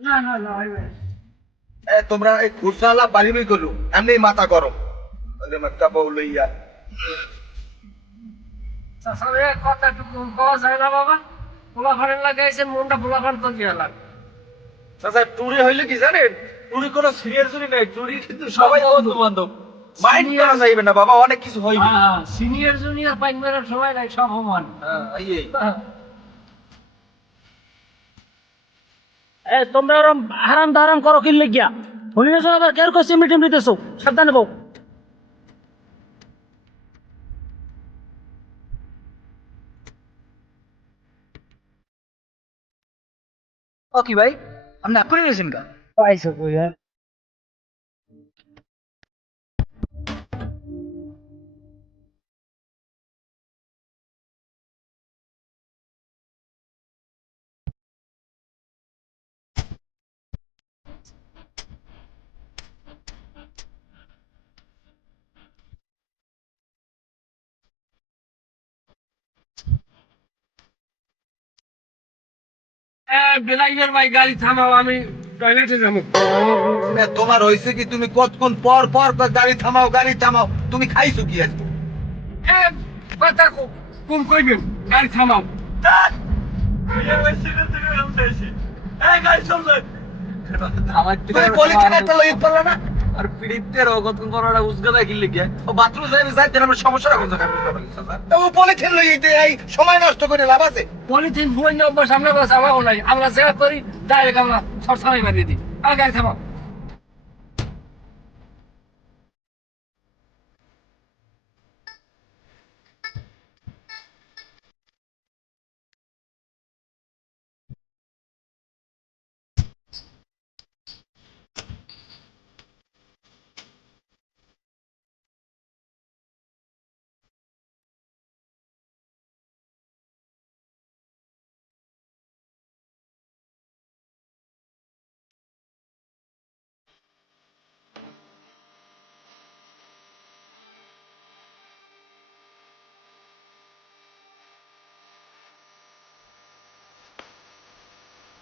না না না তোমরা এই খুরসালা বাড়ি করলো এমনি মাথা গরম একটা বউ লইয়া চাষারে কথাটুকু পাওয়া যায় না বাবা পোলাফানের লাগাইছে মনটা পোলাফান তো গেলাম চাচা টুরি হইলে কি জানেন টুরি কোনো সিরিয়াস নাই টুরি কিন্তু সবাই বন্ধু বান্ধব মাইন্ড করা যাইবে না বাবা অনেক কিছু হইবে সিনিয়র জুনিয়র পাইমারের সময় নাই সব সমান এই এ তোমরা ওরম হারাম দারাম করো কি লাগিয়া হইলে তো আবার কেয়ার করছে মিটিং দিতেছো সাবধানে বউ ও কি ভাই আপনি এখনই গেছেন কা পাইছো কই হ্যাঁ বিলাইয়ের ভাই গাড়ি থামাও আমি টয়লেটে যাবো তোমার হয়েছে কি তুমি কতক্ষণ পর পর গাড়ি থামাও তুমি খাইছো কি আজকে কথা কম কইবেন গাড়ি থামাও তুমি পলিথিন একটা লইয়ে পড়লে না আর পিড়িতের অগত করাটা উজগাদা কি লিখে ও বাথরুম যাইতে আমরা সমস্যা রাখুন তো ও পলিথিন লইয়ে এই সময় নষ্ট করে লাভ আছে পলিথিন বই অভ্যাস আমরা বাস আমাও নাই আমরা যা করি ডাইরেক্ট আমরা সব সারাই মারিয়ে দিই আর গাড়ি থামাও